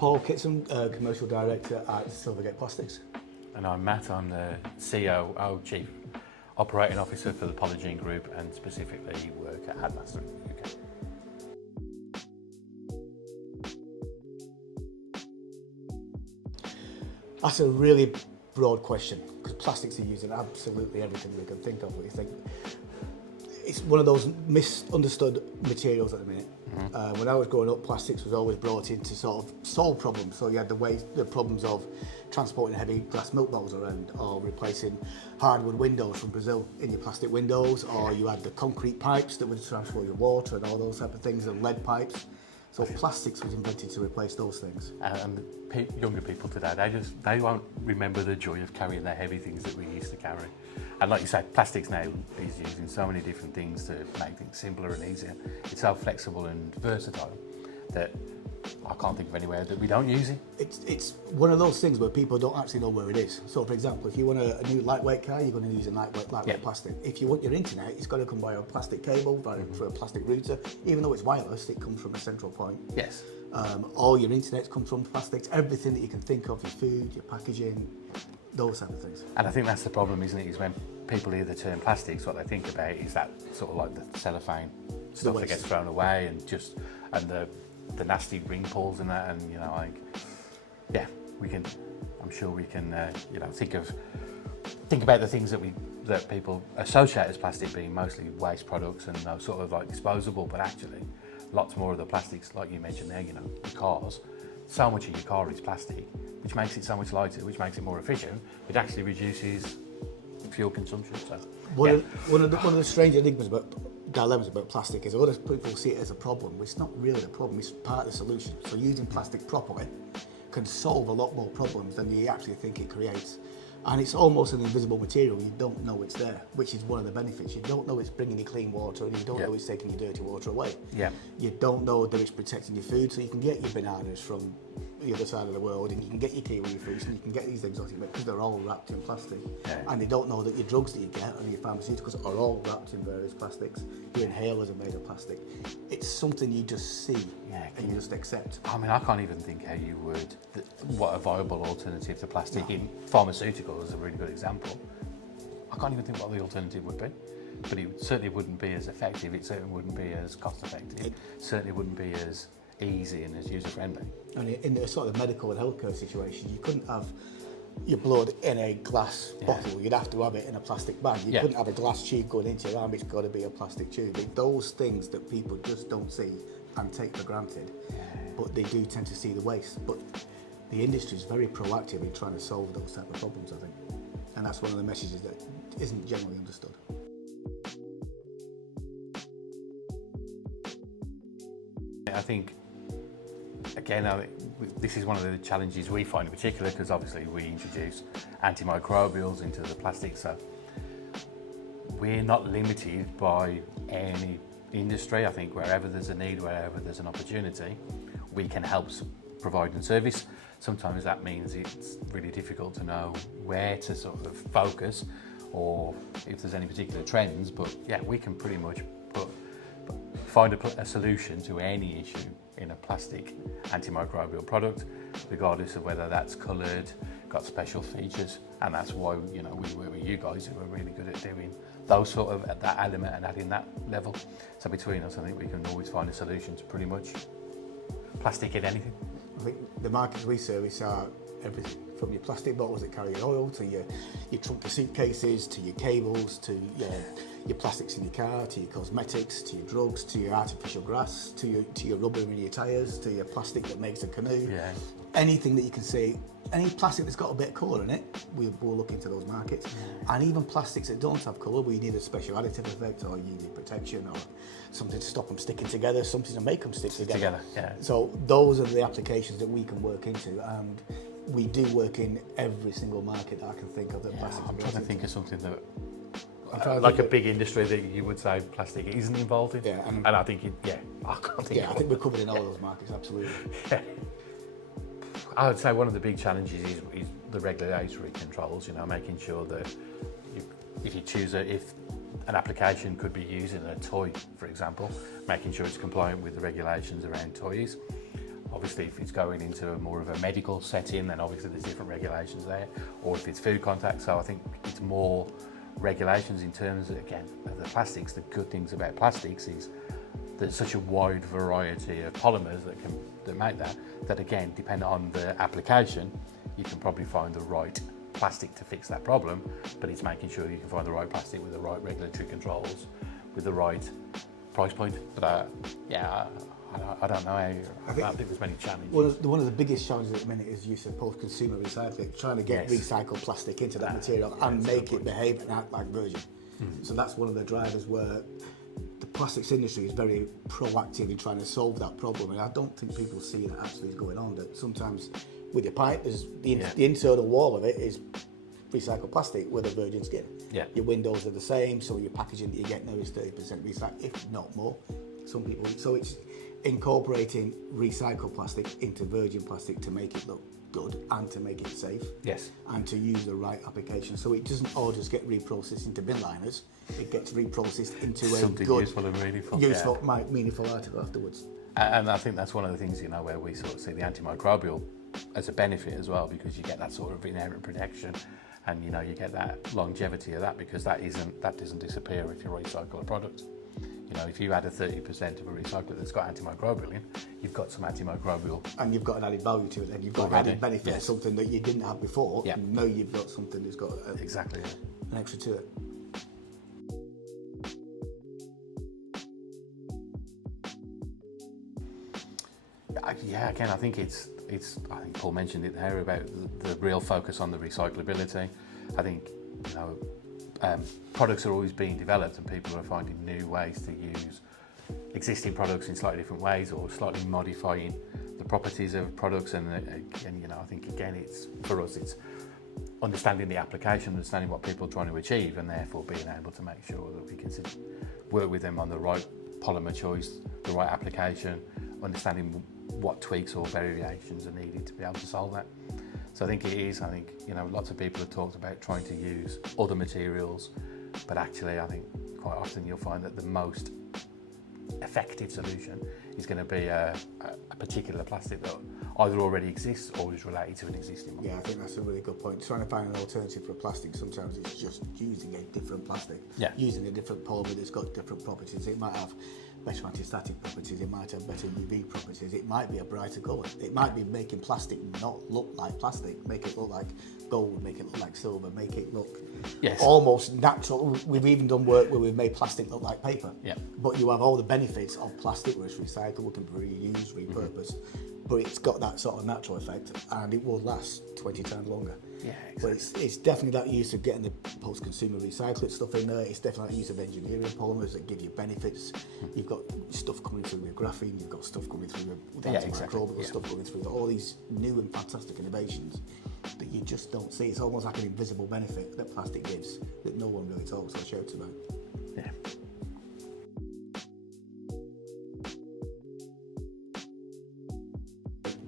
Paul Kitson, Commercial Director at Silvergates Plastics. And I'm Matt, I'm the COO, Chief Operating Officer for the Polygiene Group, and specifically work at Headmaster UK. That's a really broad question, because plastics are used in absolutely everything we can think of. What you think? It's one of those misunderstood materials at the minute. When I was growing up, plastics was always brought in to sort of solve problems. So you had the problems of transporting heavy glass milk bottles around, or replacing hardwood windows from Brazil in your plastic windows, or you had the concrete pipes that would transfer your water and all those type of things, and lead pipes. So plastics was invented to replace those things. And younger people today, they won't remember the joy of carrying the heavy things that we used to carry. And like you say, plastics now is used in so many different things to make things simpler and easier. It's so flexible and versatile that I can't think of anywhere that we don't use it. It's one of those things where people don't actually know where it is. So for example, if you want a new lightweight car, you're going to use a lightweight plastic. If you want your internet, it's got to come by a plastic cable, through a plastic router. Even though it's wireless, it comes from a central point. Yes. All your internet comes from plastics. Everything that you can think of, your food, your packaging, those type of things. And I think that's the problem, isn't it, is when people hear the term plastics, what they think about is that sort of like the cellophane stuff that gets thrown away, and the nasty ring pulls and that, and I'm sure we can think about the things that people associate as plastic being mostly waste products and those sort of like disposable, but actually lots more of the plastics, like you mentioned there, your cars, so much of your car is plastic, which makes it so much lighter, which makes it more efficient. It actually reduces fuel consumption. So one of the strange dilemmas about plastic is a lot of people see it as a problem. It's not really a problem, it's part of the solution. So using plastic properly can solve a lot more problems than you actually think it creates. And it's almost an invisible material. You don't know it's there, which is one of the benefits. You don't know it's bringing you clean water, and you don't know it's taking your dirty water away. You don't know that it's protecting your food, so you can get your bananas from the other side of the world, and you can get your kiwi fruits, and you can get these exotic meats because they're all wrapped in plastic. And they don't know that your drugs that you get and your pharmaceuticals are all wrapped in various plastics. Your inhalers are made of plastic. It's something you just see and you just accept. I mean, I can't even think how you would, what a viable alternative to plastic in pharmaceuticals is a really good example. I can't even think what the alternative would be. But it certainly wouldn't be as effective, it certainly wouldn't be as cost effective, it certainly wouldn't be as easy and as user friendly. And in the sort of medical and healthcare situation, you couldn't have your blood in a glass bottle. You'd have to have it in a plastic bag. You couldn't have a glass tube going into your arm. It's got to be a plastic tube. Those things that people just don't see and take for granted, but they do tend to see the waste. But the industry is very proactive in trying to solve those type of problems, I think, and that's one of the messages that isn't generally understood. I think, again, this is one of the challenges we find in particular, because obviously we introduce antimicrobials into the plastic, so we're not limited by any industry. I think wherever there's a need, wherever there's an opportunity, we can help provide and service. Sometimes that means it's really difficult to know where to sort of focus or if there's any particular trends, but yeah, we can pretty much find a solution to any issue in a plastic antimicrobial product, regardless of whether that's coloured, got special features, and that's why we work with you guys who are really good at doing those sort of that element and adding that level. So between us, I think we can always find a solution to pretty much plastic in anything. I think the markets we service are everything from your plastic bottles that carry your oil, to your trunky suitcases, to your cables, to your plastics in your car, to your cosmetics, to your drugs, to your artificial grass, to your rubber in your tyres, to your plastic that makes a canoe. Anything that you can see, any plastic that's got a bit of colour in it, we'll look into those markets. And even plastics that don't have colour, we need a special additive effect or UV protection or something to stop them sticking together, something to make them stick together. So those are the applications that we can work into, and we do work in every single market that I can think of that plastic. I'm trying to think of something that, like a big industry that you would say plastic isn't involved in. And I think I can't think. I think we're covered in all those markets, absolutely. I would say one of the big challenges is the regulatory controls. Making sure that if an application could be used in a toy, for example, making sure it's compliant with the regulations around toys. Obviously, if it's going into more of a medical setting, then obviously there's different regulations there, or if it's food contact. So I think it's more regulations in terms of, again, of the plastics. The good things about plastics is there's such a wide variety of polymers that make that again, depending on the application, you can probably find the right plastic to fix that problem, but it's making sure you can find the right plastic with the right regulatory controls, with the right price point. But I don't know. I don't think there's many challenges. One of the biggest challenges at the minute is use of post-consumer recycling, trying to get recycled plastic into that material and make it behave and act like virgin. So that's one of the drivers where the plastics industry is very proactive in trying to solve that problem, and I don't think people see that actually is going on. That sometimes with your pipe, there's the internal wall of it is recycled plastic with a virgin skin. Yeah. Your windows are the same, so your packaging that you get now is 30% recycled, if not more. Some people, so it's incorporating recycled plastic into virgin plastic to make it look good and to make it safe. Yes. And to use the right application, so it doesn't all just get reprocessed into bin liners. It gets reprocessed into something a good, useful and meaningful, meaningful article afterwards. And I think that's one of the things, where we sort of see the antimicrobial as a benefit as well, because you get that sort of inherent protection, and you get that longevity of that, because that doesn't disappear if you recycle a product. If you add a 30% of a recycler that's got antimicrobial in, you've got some antimicrobial. And you've got an added value to it then. You've got an added benefit of something that you didn't have before. Yeah. And now you've got something that's got exactly an extra to it. Again, I think I think Paul mentioned it there about the real focus on the recyclability. I think, products are always being developed and people are finding new ways to use existing products in slightly different ways, or slightly modifying the properties of products. And I think again, it's for us, it's understanding the application, understanding what people are trying to achieve, and therefore being able to make sure that we can work with them on the right polymer choice, the right application, understanding what tweaks or variations are needed to be able to solve that. So I think lots of people have talked about trying to use other materials, but actually I think quite often you'll find that the most effective solution is going to be a particular plastic that either already exists or is related to an existing one. Yeah, I think that's a really good point. Trying to find an alternative for a plastic, sometimes it's just using a different plastic, using a different polymer that's got different properties. It might have better anti-static properties, it might have better UV properties, it might be a brighter colour, it might be making plastic not look like plastic, make it look like gold, make it look like silver, make it look almost natural. We've even done work where we've made plastic look like paper, but you have all the benefits of plastic where it's recyclable, can be reused, repurposed, but it's got that sort of natural effect and it will last 20 times longer. Yeah, exactly. But it's definitely that use of getting the post-consumer recycled stuff in there. It's definitely that use of engineering polymers that give you benefits. You've got stuff coming through with graphene, you've got stuff coming through with antimicrobial stuff coming through, all these new and fantastic innovations that you just don't see. It's almost like an invisible benefit that plastic gives that no one really talks or shouts about. Yeah.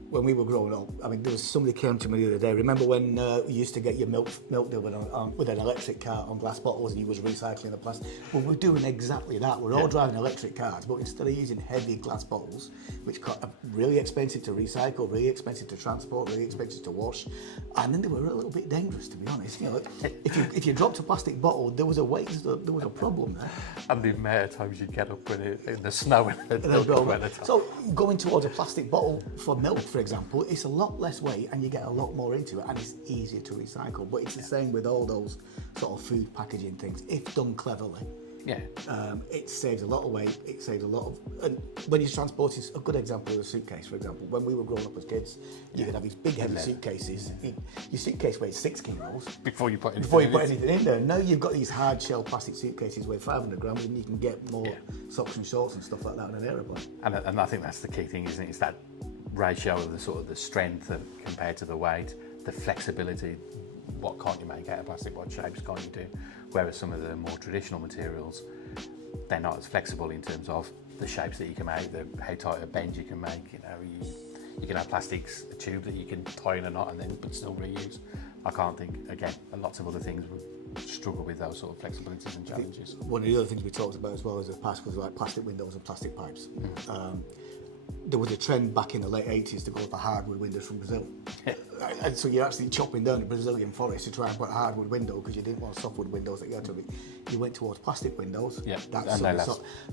When we were growing up, there was somebody came to me the other day. Remember when you used to get your milk delivered with an electric cart on glass bottles and you was recycling the plastic? Well, we're doing exactly that. We're all driving electric cars, but instead of using heavy glass bottles, which are really expensive to recycle, really expensive to transport, really expensive to wash, and then they were a little bit dangerous, to be honest. If you dropped a plastic bottle, there was a waste, there was a problem there. And the amount of times you'd get up in the snow and the So going towards a plastic bottle for milk, for example, it's a lot less weight and you get a lot more into it and it's easier to recycle. But it's the same with all those sort of food packaging things. If done cleverly, it saves a lot of weight, it saves a lot of... And when you're transporting, a good example of a suitcase, for example, when we were growing up as kids, you could have these big heavy suitcases. Your suitcase weighs 6 kilos. Before you put anything in there. Now you've got these hard shell plastic suitcases weigh 500 grams and you can get more socks and shorts and stuff like that on an aeroplane. And I think that's the key thing, isn't it? It's that ratio of the sort of the strength compared to the weight, the flexibility. What can't you make out of plastic? What shapes can't you do? Whereas some of the more traditional materials, they're not as flexible in terms of the shapes that you can make, how tight a bend you can make. You can have plastics, a tube that you can tie in a knot and then but still reuse. I can't think, again, lots of other things would struggle with those sort of flexibilities and challenges. One of the other things we talked about as well as the past was like plastic windows and plastic pipes. there was a trend back in the late 80s to go for hardwood windows from Brazil. And so you're actually chopping down the Brazilian forest to try and put a hardwood window because you didn't want softwood windows that you had to be. You went towards plastic windows. Yeah,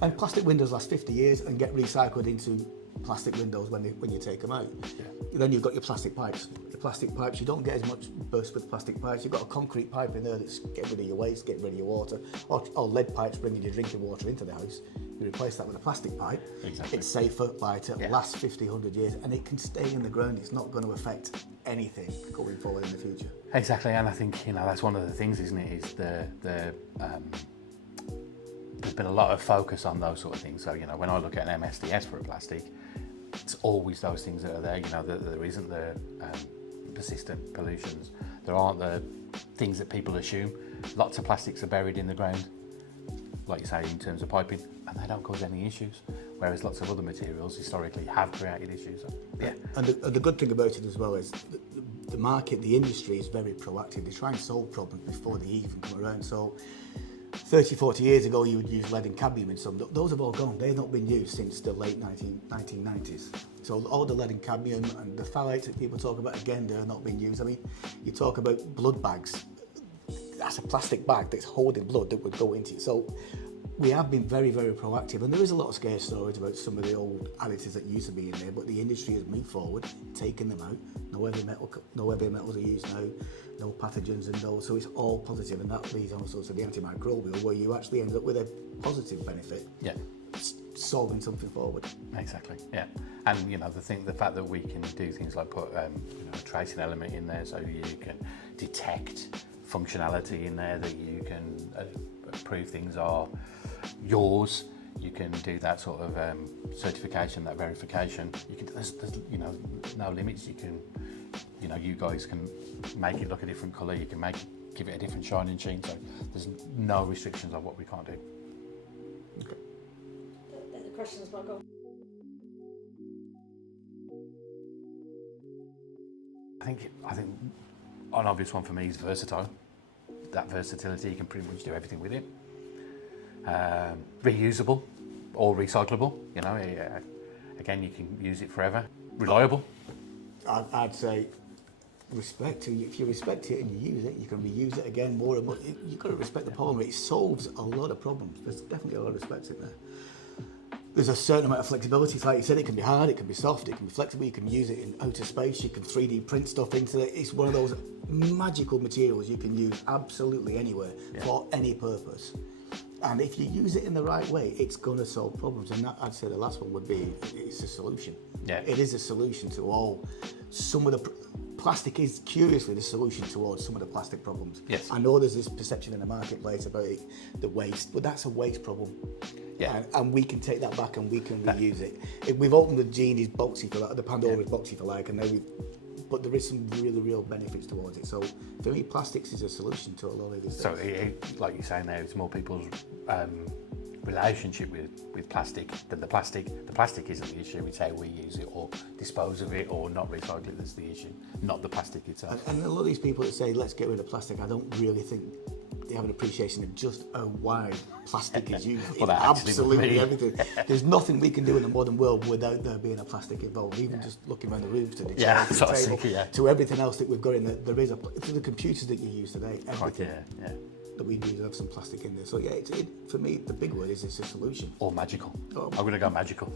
And plastic windows last 50 years and get recycled into plastic windows when you take them out. Yeah. Then you've got your plastic pipes. The plastic pipes, you don't get as much burst with plastic pipes. You've got a concrete pipe in there that's getting rid of your waste, getting rid of your water, or lead pipes bringing your drinking water into the house. You replace that with a plastic pipe. Exactly. It's safer, lighter, lasts 50, 100 years, and it can stay in the ground. It's not going to affect anything going forward in the future. Exactly, and I think that's one of the things, isn't it? Is there's been a lot of focus on those sort of things. So when I look at an MSDS for a plastic, it's always those things that are there. There isn't the persistent pollutions. There aren't the things that people assume. Lots of plastics are buried in the ground, like you say, in terms of piping, and they don't cause any issues. Whereas lots of other materials historically have created issues. So, yeah. And the good thing about it as well is the market, the industry is very proactive. They try and solve problems before they even come around. So 30, 40 years ago, you would use lead and cadmium in some. Those have all gone. They've not been used since the late 1990s. So all the lead and cadmium and the phthalates that people talk about, again, they're not being used. I mean, you talk about blood bags. That's a plastic bag that's holding blood that would go into it. So we have been very, very proactive, and there is a lot of scare stories about some of the old additives that used to be in there, but the industry has moved forward, taken them out. No heavy metals are used now, no pathogens and those, so it's all positive, and that leads on also to the antimicrobial, where you actually end up with a positive benefit. Yeah. Solving something forward. Exactly. Yeah. And the fact that we can do things like put a tracing element in there, so you can detect functionality in there, that you can prove things are yours. You can do that sort of certification, that verification. You can. There's no limits. You can, you guys can make it look a different colour. You can give it a different shining sheen. So there's no restrictions on what we can't do. Okay. There's a question as well. Go. I think an obvious one for me is versatile. That versatility, you can pretty much do everything with it. Reusable or recyclable, again, you can use it forever. Reliable. I'd say respect it. If you respect it and you use it, you can reuse it again more and more. You've got to respect the polymer. It solves a lot of problems. There's definitely a lot of respect in there. There's a certain amount of flexibility. It's like you said, it can be hard, it can be soft, it can be flexible, you can use it in outer space, you can 3D print stuff into it. It's one of those magical materials you can use absolutely anywhere for any purpose. And if you use it in the right way, it's going to solve problems. And that, I'd say the last one would be, it's a solution. Yeah. It is a solution to all. Some of the plastic is curiously the solution towards some of the plastic problems. Yes. I know there's this perception in the marketplace about the waste, but that's a waste problem. Yeah. And we can take that back and we can reuse it. We've opened the Genie's box, if you like, the Pandora's box, if you like, and now but there is some really real benefits towards it. So for me, plastics is a solution to a lot of this. So like you're saying there, it's more people's relationship with plastic than the plastic. The plastic isn't the issue, it's how we use it or dispose of it or not recycle it that's the issue, not the plastic itself. And a lot of these people that say, let's get rid of plastic, I don't really think they have an appreciation of just how wide plastic is used in absolutely everything. There's nothing we can do in the modern world without there being a plastic involved, even just looking around the rooms to the chairs, to the table, to everything else that we've got in there. There is to the computers that you use today, everything that we use have some plastic in there. So for me, the big word is it's a solution. Or magical. I'm going to go magical.